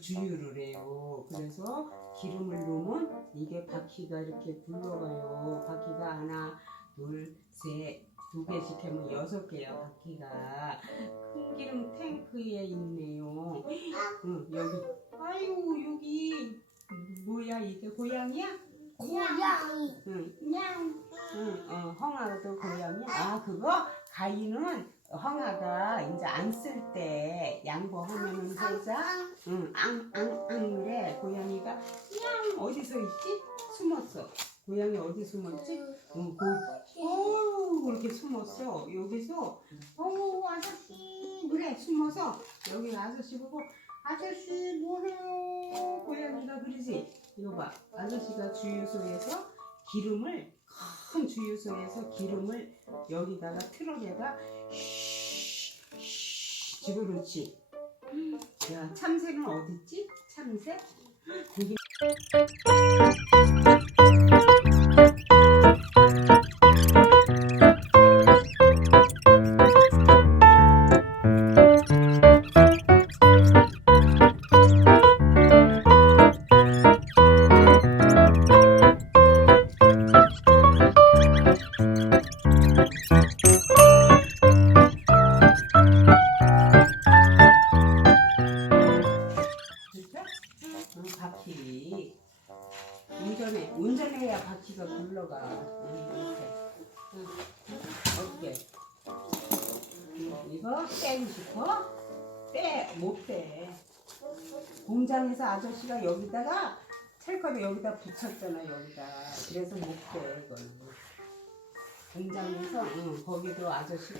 주유를 해요. 그래서 기름을 넣으면 이게 바퀴가 이렇게 굴러가요. 바퀴가 하나, 둘, 셋, 두 개씩 하면 여섯 개야 바퀴가. 큰 기름 탱크에 있네요. 응, 여기. 아유 여기 뭐야 이게 고양이야? 고양이. 응, 냥. 응, 어, 헝아도 고양이야. 아 그거 가위는 헝아가 이제 안 쓸 때 양보하면은 살짝 응, 앙, 앙, 앙 그래. 고양이가 냥 어디서 있지? 숨었어. 고양이 어디 숨었지? 응, 고, 어우, 그렇게 숨었어. 여기서, 어우, 아저씨. 그래, 숨어서 여기 아저씨 보고, 아저씨, 뭐해요? 고양이가 그러지? 이거 봐. 아저씨가 주유소에서 기름을, 큰 주유소에서 기름을 여기다가 트럭에다 집어넣지. 야, 참새는 어딨지? 참새? 되게 운전해. 운전해야 바퀴가 굴러가. 응, 이렇게. 응, 이거 빼고 싶어? 빼. 못 빼. 공장에서 아저씨가 여기다가 찰거를 여기다 붙였잖아 여기다. 그래서 못 빼, 이걸. 공장에서 응, 거기도 아저씨